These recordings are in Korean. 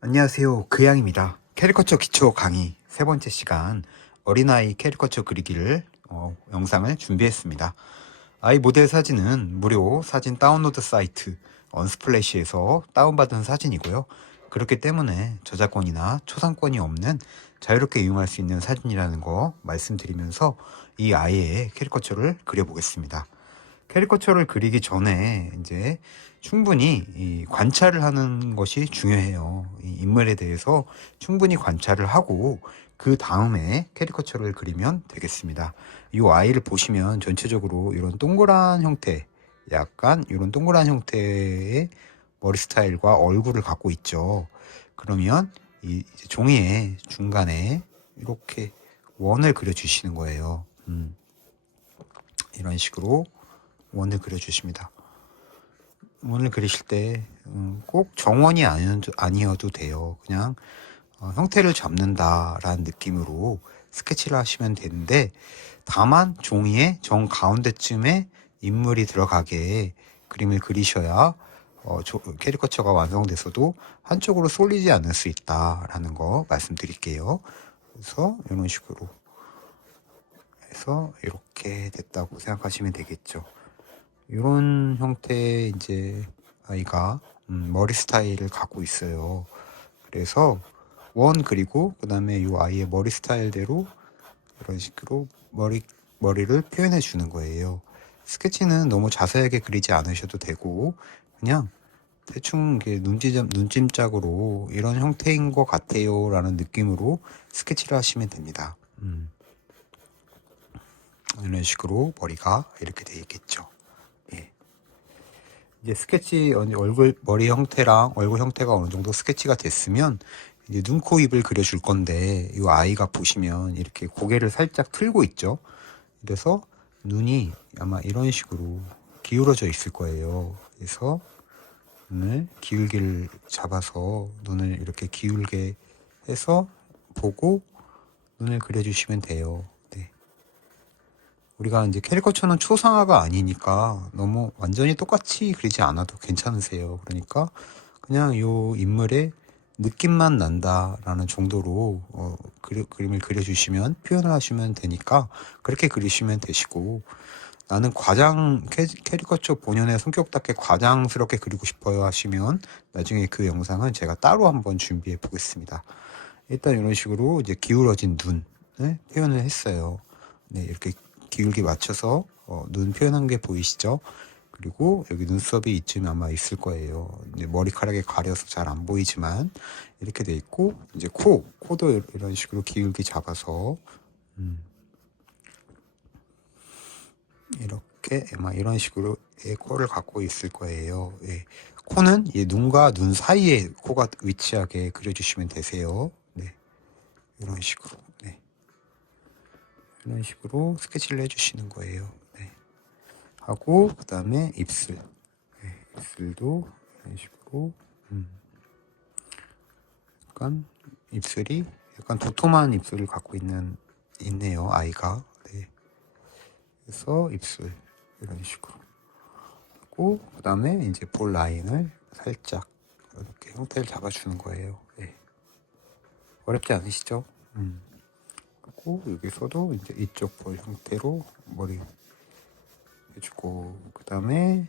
안녕하세요. 그양입니다. 캐리커처 기초 강의 세 번째 시간 어린아이 캐리커처 그리기를 영상을 준비했습니다. 아이 모델 사진은 무료 사진 다운로드 사이트 언스플래시에서 다운받은 사진이고요. 그렇기 때문에 저작권이나 초상권이 없는 자유롭게 이용할 수 있는 사진이라는 거 말씀드리면서 이 아이의 캐리커처를 그려보겠습니다. 캐리커처를 그리기 전에 이제 충분히 이 관찰을 하는 것이 중요해요. 이 인물에 대해서 충분히 관찰을 하고 그 다음에 캐리커처를 그리면 되겠습니다. 이 아이를 보시면 전체적으로 이런 동그란 형태, 약간 이런 동그란 형태의 머리 스타일과 얼굴을 갖고 있죠. 그러면 이 종이의 중간에 이렇게 원을 그려주시는 거예요. 이런 식으로 원을 그려주십니다. 원을 그리실 때 꼭 정원이 아니어도 돼요. 그냥 형태를 잡는다라는 느낌으로 스케치를 하시면 되는데, 다만 종이의 정 가운데쯤에 인물이 들어가게 그림을 그리셔야 캐리커처가 완성돼서도 한쪽으로 쏠리지 않을 수 있다라는 거 말씀드릴게요. 그래서 이런 식으로 해서 이렇게 됐다고 생각하시면 되겠죠. 이런 형태의 이제 아이가 머리 스타일을 갖고 있어요. 그래서 원 그리고 그 다음에 이 아이의 머리 스타일대로 이런 식으로 머리를 표현해 주는 거예요. 스케치는 너무 자세하게 그리지 않으셔도 되고 그냥 대충 눈찜짝으로 이런 형태인 것 같아요 라는 느낌으로 스케치를 하시면 됩니다. 이런 식으로 머리가 이렇게 되어 있겠죠. 예. 이제 스케치 머리 형태랑 얼굴 형태가 어느 정도 스케치가 됐으면 이제 눈, 코, 입을 그려줄 건데, 이 아이가 보시면 이렇게 고개를 살짝 틀고 있죠. 그래서 눈이 아마 이런 식으로 기울어져 있을 거예요. 그래서 눈을 기울기를 잡아서 눈을 이렇게 기울게 해서 보고 눈을 그려주시면 돼요. 네. 우리가 이제 캐리커처는 초상화가 아니니까 너무 완전히 똑같이 그리지 않아도 괜찮으세요. 그러니까 그냥 요 인물의 느낌만 난다라는 정도로 그림을 그려주시면 표현을 하시면 되니까 그렇게 그리시면 되시고, 나는 캐리커처 본연의 성격답게 과장스럽게 그리고 싶어요 하시면 나중에 그 영상은 제가 따로 한번 준비해 보겠습니다. 일단 이런 식으로 이제 기울어진 눈을 표현을 했어요. 네, 이렇게 기울기 맞춰서 눈 표현한 게 보이시죠? 그리고 여기 눈썹이 이쯤 아마 있을 거예요. 머리카락에 가려서 잘 안 보이지만 이렇게 돼 있고, 이제 코도 이런 식으로 기울기 잡아서 이렇게 아마 이런 식으로 코를 갖고 있을 거예요. 예. 코는 눈과 눈 사이에 코가 위치하게 그려주시면 되세요. 네, 이런 식으로. 네. 이런 식으로 스케치를 해주시는 거예요. 네. 하고 그 다음에 입술. 네. 입술도 이런 식으로 약간 입술이 약간 도톰한 입술을 갖고 있네요, 아이가. 네. 그래서 입술 이런 식으로 하고 그 다음에 이제 볼 라인을 살짝 이렇게 형태를 잡아주는 거예요. 네. 어렵지 않으시죠? 그리고 여기서도 이제 이쪽 볼 형태로 머리 해주고, 그 다음에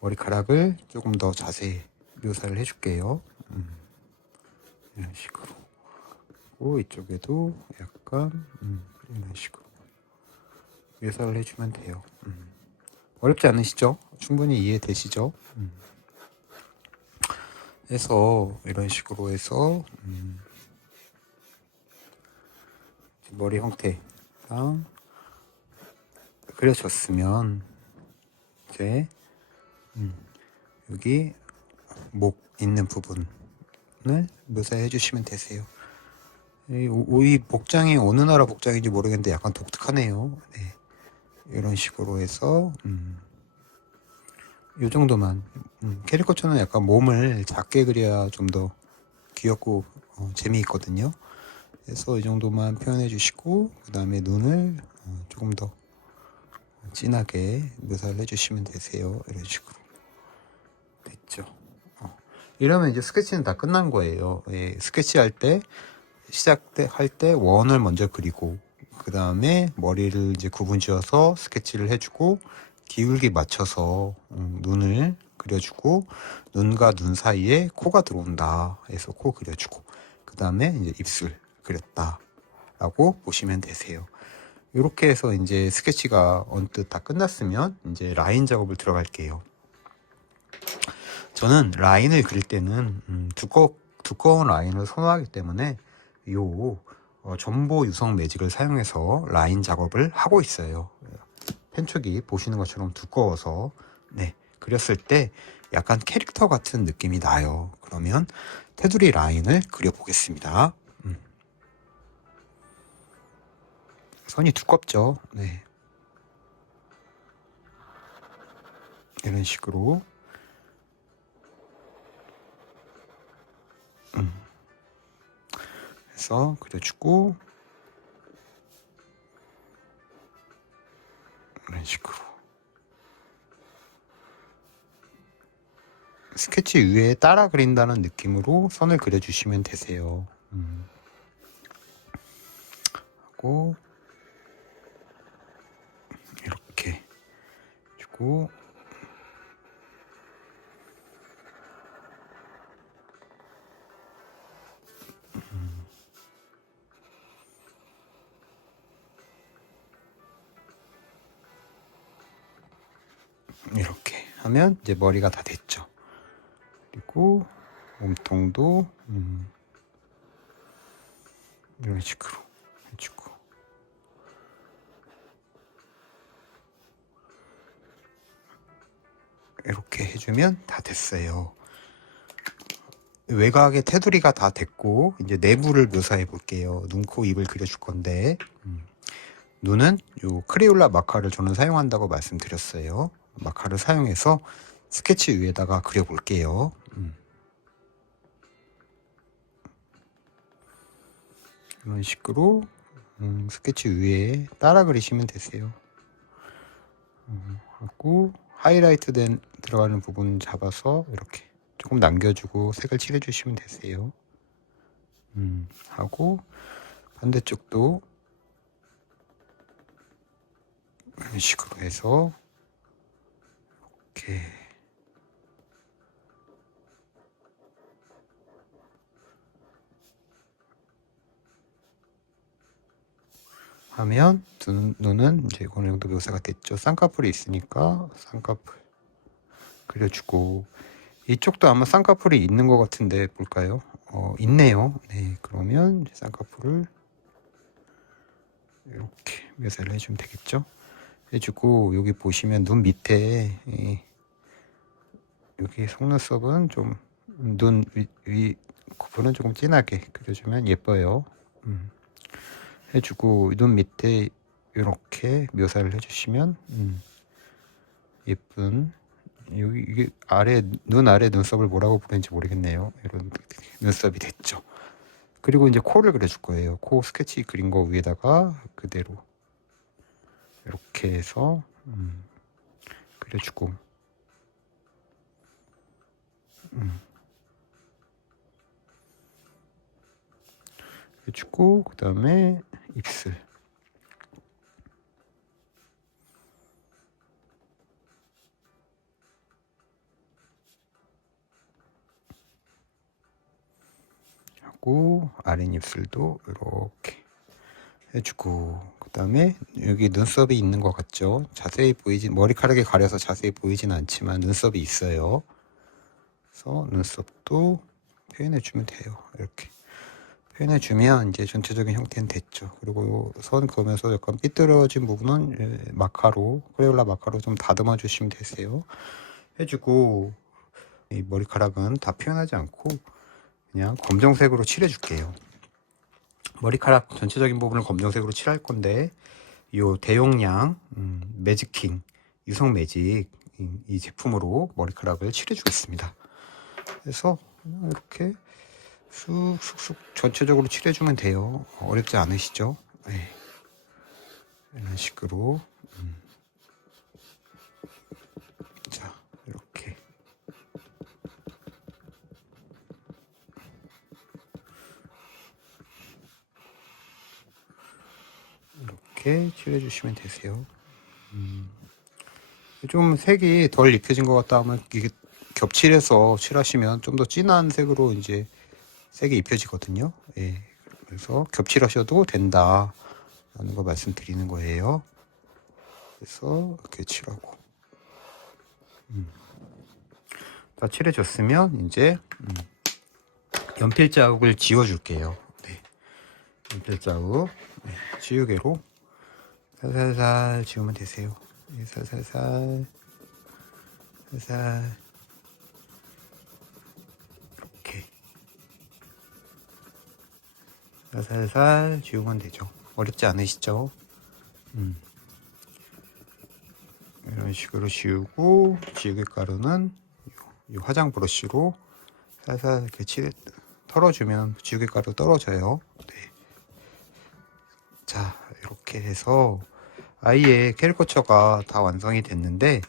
머리카락을 조금 더 자세히 묘사를 해줄게요. 이런 식으로. 그리고 이쪽에도 약간 이런 식으로 묘사를 해주면 돼요. 어렵지 않으시죠? 충분히 이해되시죠? 해서 이런 식으로 해서 머리 형태랑 그려졌으면 이제 여기 목 있는 부분을 묘사해 주시면 되세요. 이 복장이 어느 나라 복장인지 모르겠는데 약간 독특하네요. 네. 이런 식으로 해서 이 정도만. 캐리커처는 약간 몸을 작게 그려야 좀 더 귀엽고 재미있거든요. 그래서 이 정도만 표현해 주시고, 그 다음에 눈을 조금 더 진하게 묘사를 해주시면 되세요. 이런 식으로 됐죠. 이러면 이제 스케치는 다 끝난 거예요. 예, 스케치 할 때, 할 때 원을 먼저 그리고, 그 다음에 머리를 이제 구분 지어서 스케치를 해주고, 기울기 맞춰서 눈을 그려주고, 눈과 눈 사이에 코가 들어온다 해서 코 그려주고, 그 다음에 이제 입술 그렸다 라고 보시면 되세요. 이렇게 해서 이제 스케치가 언뜻 다 끝났으면 이제 라인 작업을 들어갈게요. 저는 라인을 그릴 때는 두꺼운 라인을 선호하기 때문에 요 전보 유성 매직을 사용해서 라인 작업을 하고 있어요. 펜촉이 보시는 것처럼 두꺼워서 네, 그렸을 때 약간 캐릭터 같은 느낌이 나요. 그러면 테두리 라인을 그려보겠습니다. 선이 두껍죠. 네. 이런 식으로 해서 그려주고, 이런 식으로 스케치 위에 따라 그린다는 느낌으로 선을 그려주시면 되세요. 하고 이렇게 주고, 이렇게 하면 이제 머리가 다 됐죠. 그리고 몸통도 이런 식으로 해주고, 이렇게 해주면 다 됐어요. 외곽의 테두리가 다 됐고, 이제 내부를 묘사해 볼게요. 눈, 코, 입을 그려줄 건데, 눈은 요 크레올라 마카를 저는 사용한다고 말씀드렸어요. 마카를 사용해서 스케치 위에다가 그려볼게요. 이런 식으로 스케치 위에 따라 그리시면 되세요. 하고 하이라이트 된 들어가는 부분 잡아서 이렇게 조금 남겨주고 색을 칠해주시면 되세요. 하고 반대쪽도 이런 식으로 해서 이렇게 하면 눈은 이제 어느 정도 묘사가 됐죠. 쌍꺼풀이 있으니까 쌍꺼풀 그려주고, 이쪽도 아마 쌍꺼풀이 있는 것 같은데 볼까요? 있네요. 네, 그러면 쌍꺼풀을 이렇게 묘사를 해주면 되겠죠. 해주고, 여기 보시면 눈 밑에 여기 속눈썹은 좀 눈 위 부분은 조금 진하게 그려주면 예뻐요. 해주고, 눈 밑에 이렇게 묘사를 해주시면 예쁜, 여기 이게 눈 아래 눈썹을 뭐라고 부르는지 모르겠네요. 이런 눈썹이 됐죠. 그리고 이제 코를 그려줄 거예요. 코 스케치 그린 거 위에다가 그대로 이렇게 해서 그려주고, 그 다음에 입술 하고, 아랫입술도 이렇게 해주고, 그 다음에 여기 눈썹이 있는 것 같죠? 자세히 머리카락에 가려서 자세히 보이진 않지만 눈썹이 있어요. 그래서 눈썹도 표현해주면 돼요. 이렇게 표현해주면 이제 전체적인 형태는 됐죠. 그리고 선 그으면서 약간 삐뚤어진 부분은 크레올라 마카로 좀 다듬어 주시면 되세요. 해주고, 이 머리카락은 다 표현하지 않고 그냥 검정색으로 칠해줄게요. 머리카락 전체적인 부분을 검정색으로 칠할 건데, 요 대용량 매직킹 유성 매직 이 제품으로 머리카락을 칠해주겠습니다. 그래서 그냥 이렇게 쑥쑥쑥 전체적으로 칠해주면 돼요. 어렵지 않으시죠? 네. 이런 식으로 자, 이렇게 이렇게 칠해주시면 되세요. 좀 색이 덜 입혀진 것 같다 하면 이게 겹칠해서 칠하시면 좀 더 진한 색으로 이제 색이 입혀지거든요. 예. 그래서 겹칠하셔도 된다 라는 거 말씀드리는 거예요. 그래서 이렇게 칠하고 다 칠해줬으면 이제 연필 자국을 지워줄게요. 네. 연필 자국 지우개로 살살살 지우면 되세요. 네, 살살살 살살 이렇게 살살살 지우면 되죠. 어렵지 않으시죠? 이런 식으로 지우고 지우개 가루는 이 화장 브러쉬로 살살 이렇게 털어주면 지우개 가루 떨어져요. 네. 자, 이렇게 해서 아이의 캐리커처가 다 완성이 됐는데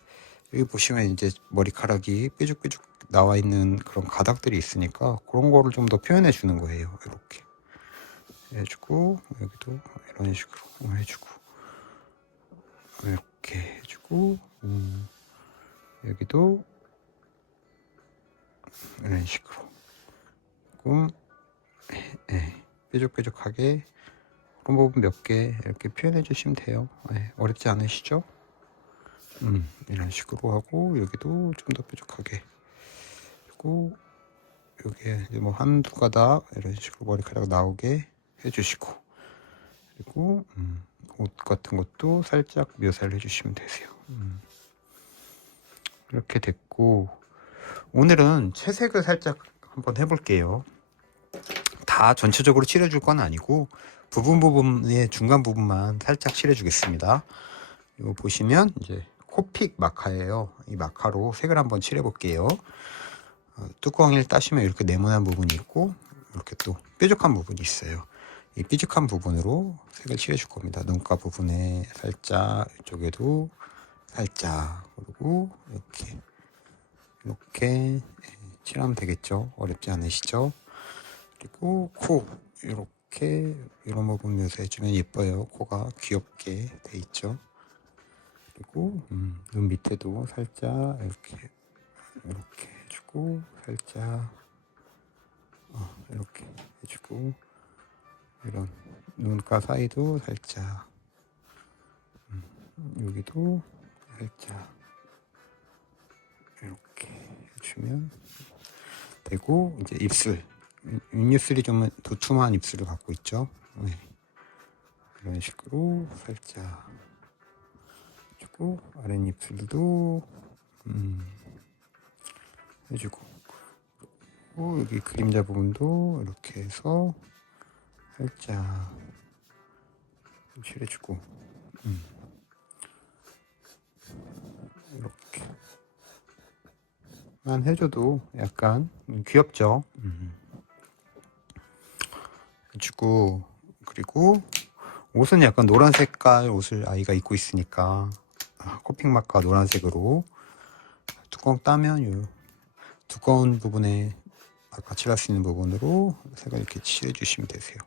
여기 보시면 이제 머리카락이 삐죽삐죽 나와 있는 그런 가닥들이 있으니까 그런 거를 좀 더 표현해 주는 거예요. 이렇게 해주고 여기도 이런 식으로 해주고 이렇게 해주고 여기도 이런 식으로 조금 뾰족뾰족하게 그런 부분 몇 개 이렇게 표현해 주시면 돼요. 어렵지 않으시죠? 이런 식으로 하고 여기도 좀 더 뾰족하게 그리고 여기에 이제 뭐 한두 가닥 이런 식으로 머리카락 나오게 해주시고 그리고 옷 같은 것도 살짝 묘사를 해주시면 되세요. 이렇게 됐고 오늘은 채색을 살짝 한번 해볼게요. 다 전체적으로 칠해줄 건 아니고 부분의 중간 부분만 살짝 칠해주겠습니다. 이거 보시면 이제 코픽 마카예요. 이 마카로 색을 한번 칠해볼게요. 뚜껑을 따시면 이렇게 네모난 부분이 있고 이렇게 또 뾰족한 부분이 있어요. 이 뾰족한 부분으로 색을 칠해줄 겁니다. 눈가 부분에 살짝, 이쪽에도 살짝, 그리고 이렇게 칠하면 되겠죠. 어렵지 않으시죠? 그리고 코 이렇게 이런 부분 묘사해주면 예뻐요. 코가 귀엽게 돼 있죠. 그리고 눈 밑에도 살짝 이렇게 해주고 살짝 이렇게 해주고 이런 눈가 사이도 살짝 여기도 살짝 이렇게 해주면 되고 이제 입술 윗입술이 좀 도톰한 입술을 갖고 있죠. 네. 이런 식으로 살짝 해주고 아랫입술도 해주고 그리고 여기 그림자 부분도 이렇게 해서 살짝 칠해주고 이렇게만 해줘도 약간 귀엽죠. 해주고 그리고 옷은 약간 노란 색깔 옷을 아이가 입고 있으니까 코픽 마카 노란색으로 뚜껑 따면 요 두꺼운 부분에 아까 칠할 수 있는 부분으로 색을 이렇게 칠해 주시면 되세요.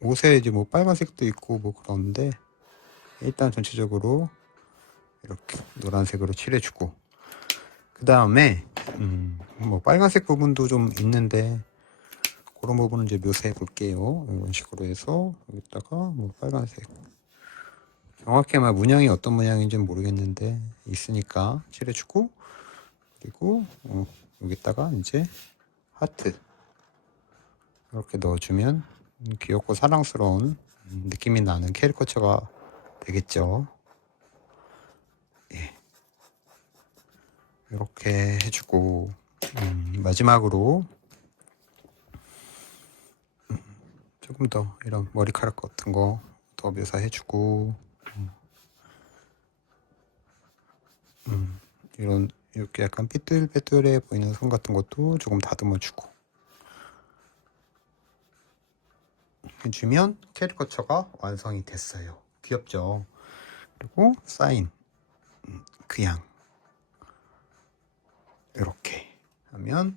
옷에 이제 뭐 빨간색도 있고 뭐 그런데 일단 전체적으로 이렇게 노란색으로 칠해주고 그 다음에 뭐 빨간색 부분도 좀 있는데 그런 부분은 이제 묘사해 볼게요. 이런 식으로 해서 여기다가 뭐 빨간색 정확히 막 문양이 어떤 문양인지는 모르겠는데 있으니까 칠해주고 그리고 여기다가 이제 하트 이렇게 넣어주면 귀엽고 사랑스러운 느낌이 나는 캐리커처가 되겠죠. 예. 이렇게 해주고 마지막으로 조금 더 이런 머리카락 같은 거 더 묘사해주고 이런 이렇게 약간 삐뚤빼뚤해 보이는 손 같은 것도 조금 다듬어주고 해주면 캐리커처가 완성이 됐어요. 귀엽죠? 그리고 사인 그냥 이렇게 하면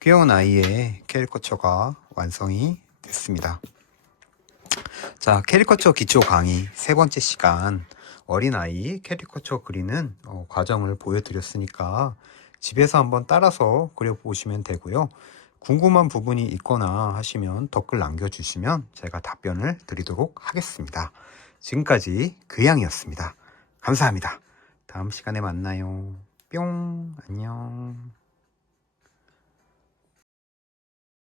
귀여운 아이의 캐리커처가 완성이 됐습니다. 자, 캐리커처 기초 강의 세 번째 시간 어린아이 캐리커처 그리는 과정을 보여드렸으니까 집에서 한번 따라서 그려보시면 되고요. 궁금한 부분이 있거나 하시면 댓글 남겨주시면 제가 답변을 드리도록 하겠습니다. 지금까지 그양이었습니다. 감사합니다. 다음 시간에 만나요. 뿅, 안녕.